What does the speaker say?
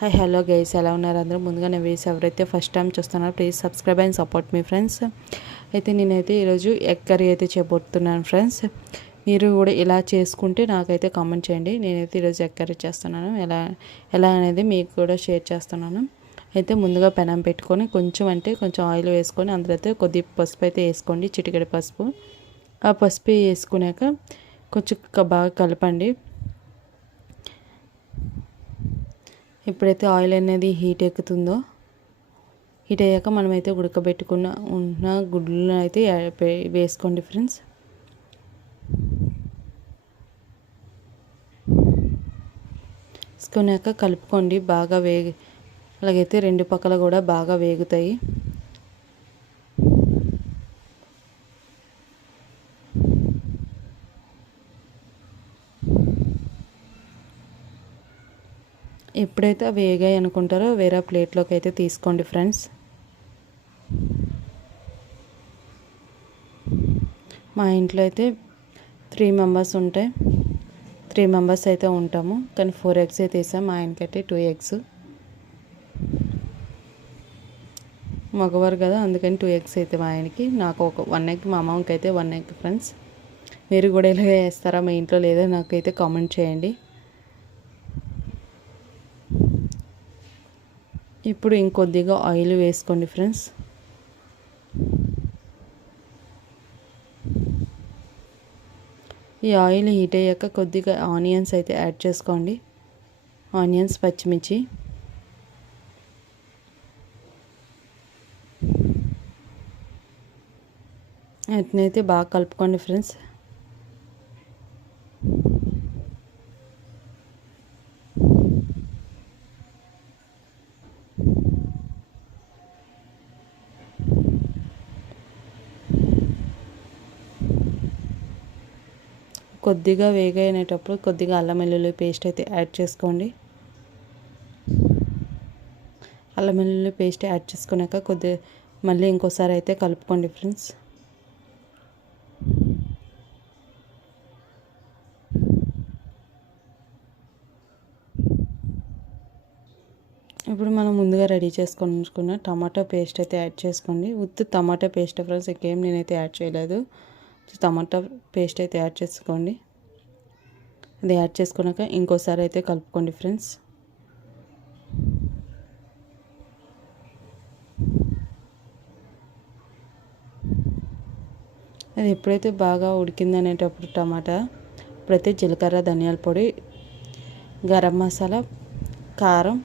Hi hello guys, ఎలా ఉన్నారు అందరూ? ముందుగా నేను వీడియోస్ ఎవరైతే ఫస్ట్ టైం చూస్తున్నారో please subscribe and support me friends. అయితే నేనైతే ఈరోజు ఎగ్ కర్రీ అయితే చేయబోతున్నాను ఫ్రెండ్స్. మీరు కూడా ఇలా చేసుకుంటే నాకైతే కామెంట్ చేయండి. నేనైతే ఈరోజు ఎగ్ కర్రీ చేస్తున్నాను. ఎలా అనేది మీకు కూడా షేర్ చేస్తున్నాను. అయితే ముందుగా పెనం పెట్టుకొని కొంచెం ఆయిల్ వేసుకొని అందులో అయితే కొద్ది పసుపు అయితే వేసుకోండి, చిటికెడు పసుపు. ఆ పసుపు వేసుకున్నాక కొంచెం బాగా కలపండి. ఎప్పుడైతే ఆయిల్ అనేది హీట్ అయ్యాక మనమైతే ఉన్న గుడ్లను అయితే వేసుకోండి ఫ్రెండ్స్. వేసుకున్నాక కలుపుకోండి బాగా అలాగైతే రెండు పక్కల కూడా బాగా వేగుతాయి. ఎప్పుడైతే అవి వేగాయి అనుకుంటారో వేరే ప్లేట్లోకి అయితే తీసుకోండి ఫ్రెండ్స్. మా ఇంట్లో అయితే 3 మెంబర్స్ ఉంటాయి. 3 మెంబర్స్ అయితే ఉంటాము, కానీ 4 ఎగ్స్ అయితే వేసాం. మా ఆయనకైతే 2 ఎగ్స్. మగవారు కదా, అందుకని 2 ఎగ్స్ అయితే మా ఆయనకి, నాకు 1 ఎగ్, మా అమ్మకి అయితే 1 ఎగ్ ఫ్రెండ్స్. మీరు కూడా ఇలాగే వేస్తారా మీ ఇంట్లో? లేదో నాకైతే కామెంట్ చేయండి. ఇప్పుడు ఇంకొద్దిగా ఆయిల్ వేసుకోండి ఫ్రెండ్స్. ఈ ఆయిల్ హీట్ అయ్యాక కొద్దిగా ఆనియన్స్ అయితే యాడ్ చేసుకోండి. ఆనియన్స్, పచ్చిమిర్చి. వాటినైతే బాగా కలుపుకోండి ఫ్రెండ్స్. కొద్దిగా వేగైనప్పుడు కొద్దిగా అల్లం వెల్లుల్లి పేస్ట్ అయితే యాడ్ చేసుకోండి. అల్లం వెల్లుల్లి పేస్ట్ యాడ్ చేసుకున్నాక మళ్ళీ ఇంకోసారి అయితే కలుపుకోండి ఫ్రెండ్స్. ఇప్పుడు మనం ముందుగా రెడీ చేసుకున్న టమాటో పేస్ట్ అయితే యాడ్ చేసుకోండి. ఉత్తి టమాటో పేస్ట్ ఫ్రెండ్స్, ఇంకేం నేనైతే యాడ్ చేయలేదు. టమాటా పేస్ట్ అయితే యాడ్ చేసుకోండి. అది యాడ్ చేసుకున్నాక ఇంకోసారి అయితే కలుపుకోండి ఫ్రెండ్స్. అది ఎప్పుడైతే బాగా ఉడికిందనేటప్పుడు టమాటా, ఇప్పుడైతే జీలకర్ర, ధనియాల పొడి, గరం మసాలా, కారం,